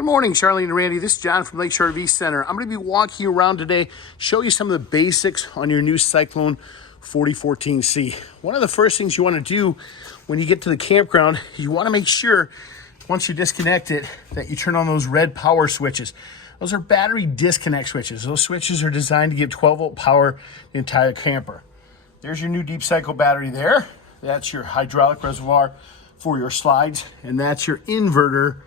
Good morning, Charlene and Randy. This is John from Lakeshore RV Center. I'm going to be walking you around today, show you some of the basics on your new Cyclone 4014C. One of the first things you want to do when you get to the campground, you want to make sure, once you disconnect it, that you turn on those red power switches. Those are battery disconnect switches. Those switches are designed to give 12-volt power to the entire camper. There's your new deep cycle battery there. That's your hydraulic reservoir for your slides, and that's your inverter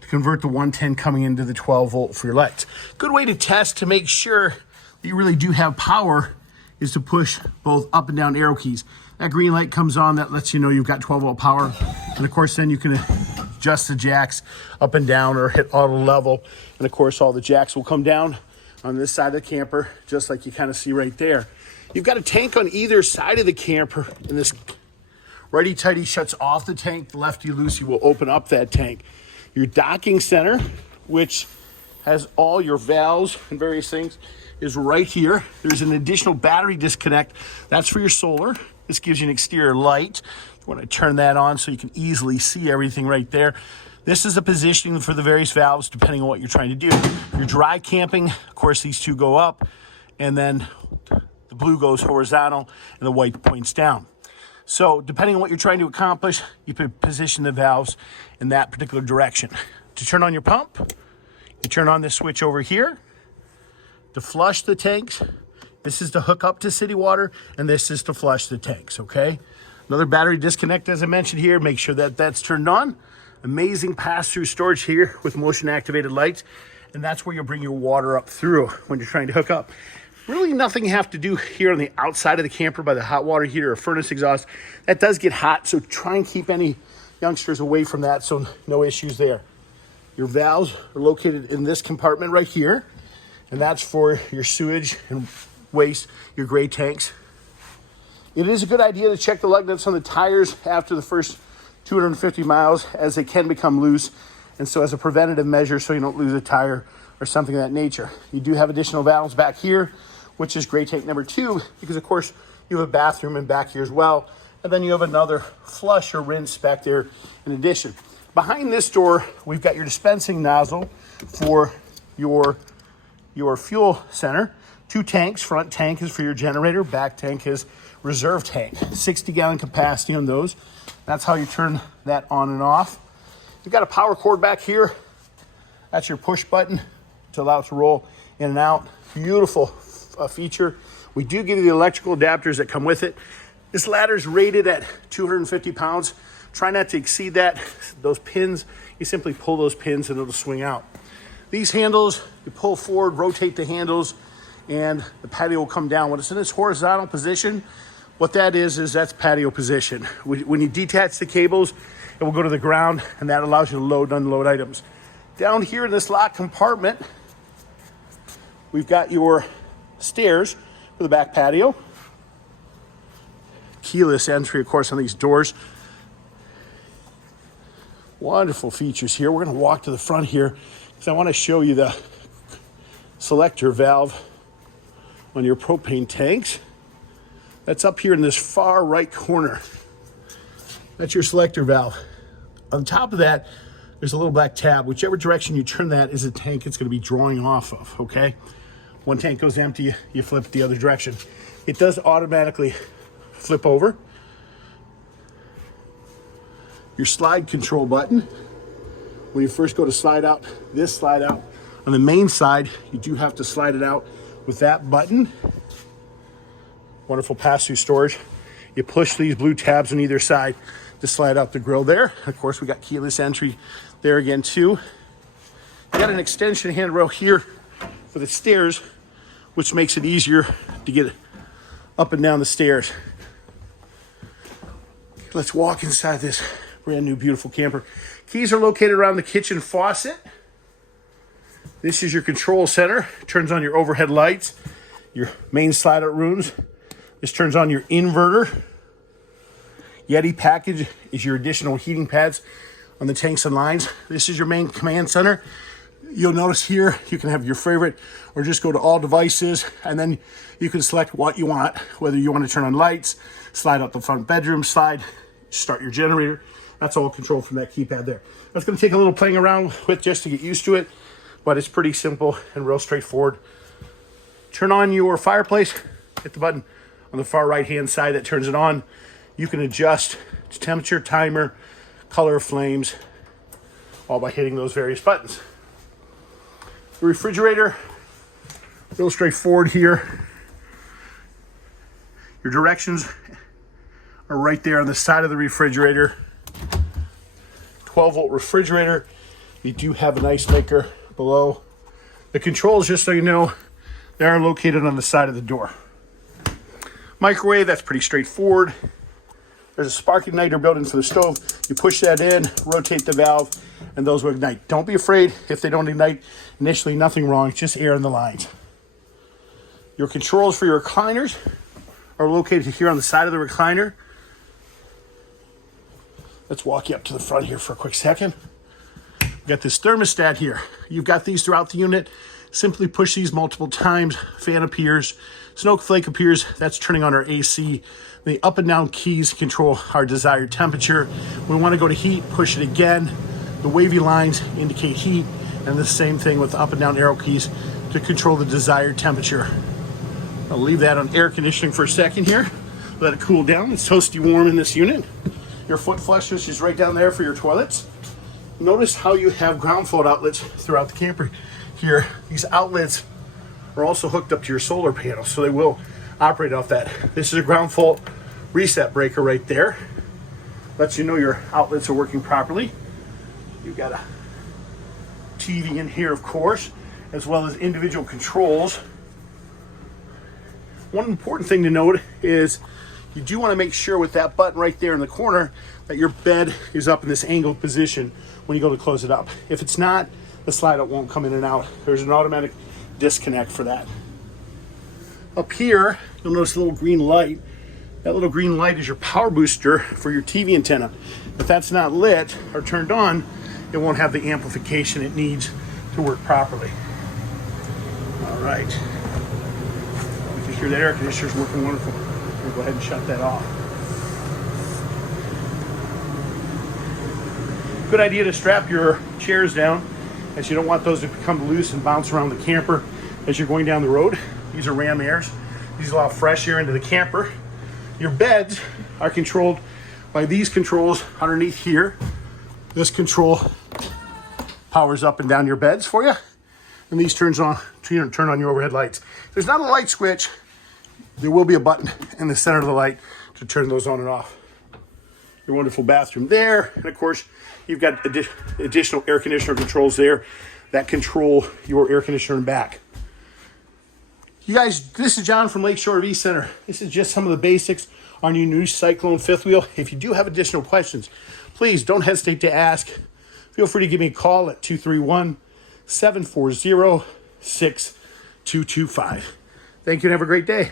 to convert the 110 coming into the 12 volt for your lights. Good way to test to make sure that you really do have power is to push both up and down arrow keys. That green light comes on, that lets you know you've got 12 volt power. And of course, then you can adjust the jacks up and down or hit auto level. And of course, all the jacks will come down on this side of the camper, just like you kind of see right there. You've got a tank on either side of the camper, and this righty-tighty shuts off the tank. The lefty-loosey will open up that tank. Your docking center, which has all your valves and various things, is right here. There's an additional battery disconnect. That's for your solar. This gives you an exterior light. You want to turn that on so you can easily see everything right there. This is the positioning for the various valves depending on what you're trying to do. Your dry camping, of course, these two go up, and then the blue goes horizontal and the white points down. So depending on what you're trying to accomplish, you could position the valves in that particular direction. To turn on your pump, you turn on this switch over here. To flush the tanks, this is to hook up to city water, and this is to flush the tanks, okay? Another battery disconnect, as I mentioned here, make sure that that's turned on. Amazing pass-through storage here with motion-activated lights, and that's where you'll bring your water up through when you're trying to hook up. Really nothing you have to do here on the outside of the camper by the hot water heater or furnace exhaust. That does get hot, so try and keep any youngsters away from that, so no issues there. Your valves are located in this compartment right here, and that's for your sewage and waste, your gray tanks. It is a good idea to check the lug nuts on the tires after the first 250 miles, as they can become loose, and so as a preventative measure so you don't lose a tire or something of that nature. You do have additional valves back here, which is gray tank number 2, because of course you have a bathroom in back here as well. And then you have another flush or rinse back there in addition. Behind this door, we've got your dispensing nozzle for your fuel center. 2 tanks, front tank is for your generator, back tank is reserve tank. 60-gallon capacity on those. That's how you turn that on and off. You've got a power cord back here. That's your push button to allow it to roll in and out. Beautiful feature. We do give you the electrical adapters that come with it. This ladder is rated at 250 pounds. Try not to exceed that. Those pins, you simply pull those pins and it'll swing out. These handles, you pull forward, rotate the handles, and the patio will come down. When it's in this horizontal position, what that is that's patio position. When you detach the cables, it will go to the ground, and that allows you to load and unload items. Down here in this locked compartment, we've got your stairs for the back patio. Keyless entry, of course, on these doors. Wonderful features here. We're going to walk to the front here because I want to show you the selector valve on your propane tanks. That's up here in this far right corner. That's your selector valve. On top of that, there's a little black tab. Whichever direction you turn that is a tank it's going to be drawing off of, okay? One tank goes empty, you flip it the other direction. It does automatically flip over. Your slide control button. When you first go to slide out, this slide out. On the main side, you do have to slide it out with that button. Wonderful pass-through storage. You push these blue tabs on either side to slide out the grill there. Of course, we got keyless entry there again too. You got an extension handrail here for the stairs, which makes it easier to get up and down the stairs. Let's walk inside this brand new beautiful camper. Keys are located around the kitchen faucet. This is your control center. It turns on your overhead lights, your main slide out rooms. This turns on your inverter. Yeti package is your additional heating pads on the tanks and lines. This is your main command center. You'll notice here you can have your favorite or just go to all devices, and then you can select what you want, whether you want to turn on lights, slide out the front bedroom, start your generator, That's all controlled from that keypad there. That's going to take a little playing around with just to get used to it, but it's pretty simple and real straightforward. Turn on your fireplace, hit the button on the far right-hand side that turns it on. You can adjust temperature, timer, color of flames, all by hitting those various buttons. The refrigerator, real straightforward here. Your directions are right there on the side of the refrigerator. 12-volt refrigerator. You do have an ice maker below. The controls, just so you know, they are located on the side of the door. Microwave, that's pretty straightforward. There's a spark igniter built into the stove. You push that in, rotate the valve, and those will ignite. Don't be afraid if they don't ignite initially, nothing wrong, it's just air in the lines. Your controls for your recliners are located here on the side of the recliner. Let's walk you up to the front here for a quick second. We've got this thermostat here. You've got these throughout the unit. Simply push these multiple times. Fan appears. Snowflake appears. That's turning on our AC. The up and down keys control our desired temperature. We want to go to heat, push it again. The wavy lines indicate heat, and the same thing with the up and down arrow keys to control the desired temperature. I'll leave that on air conditioning for a second here. Let it cool down. It's toasty warm in this unit. Your foot flushes is right down there for your toilets. Notice how you have ground fault outlets throughout the camper here. These outlets are also hooked up to your solar panel, so they will operate off that. This is a ground fault reset breaker right there. Lets you know your outlets are working properly. You've got a TV in here, of course, as well as individual controls. One important thing to note is you do want to make sure with that button right there in the corner that your bed is up in this angled position when you go to close it up. If it's not, the slide out won't come in and out. There's an automatic disconnect for that. Up here, you'll notice a little green light. That little green light is your power booster for your TV antenna. If that's not lit or turned on, it won't have the amplification it needs to work properly. All right. You can hear that air conditioner is working wonderful. We'll go ahead and shut that off. Good idea to strap your chairs down, as you don't want those to become loose and bounce around the camper as you're going down the road. These are ram airs. These allow fresh air into the camper. Your beds are controlled by these controls underneath here. This control powers up and down your beds for you, and these turn on your overhead lights. There's not a light switch. There will be a button in the center of the light to turn those on and off. Your wonderful bathroom there, and of course you've got additional air conditioner controls there that control your air conditioner in back. You guys, this is John from Lakeshore RV Center. This is just some of the basics on your new Cyclone fifth wheel. If you do have additional questions, please don't hesitate to ask. Feel free to give me a call at 231-740-6225. Thank you and have a great day.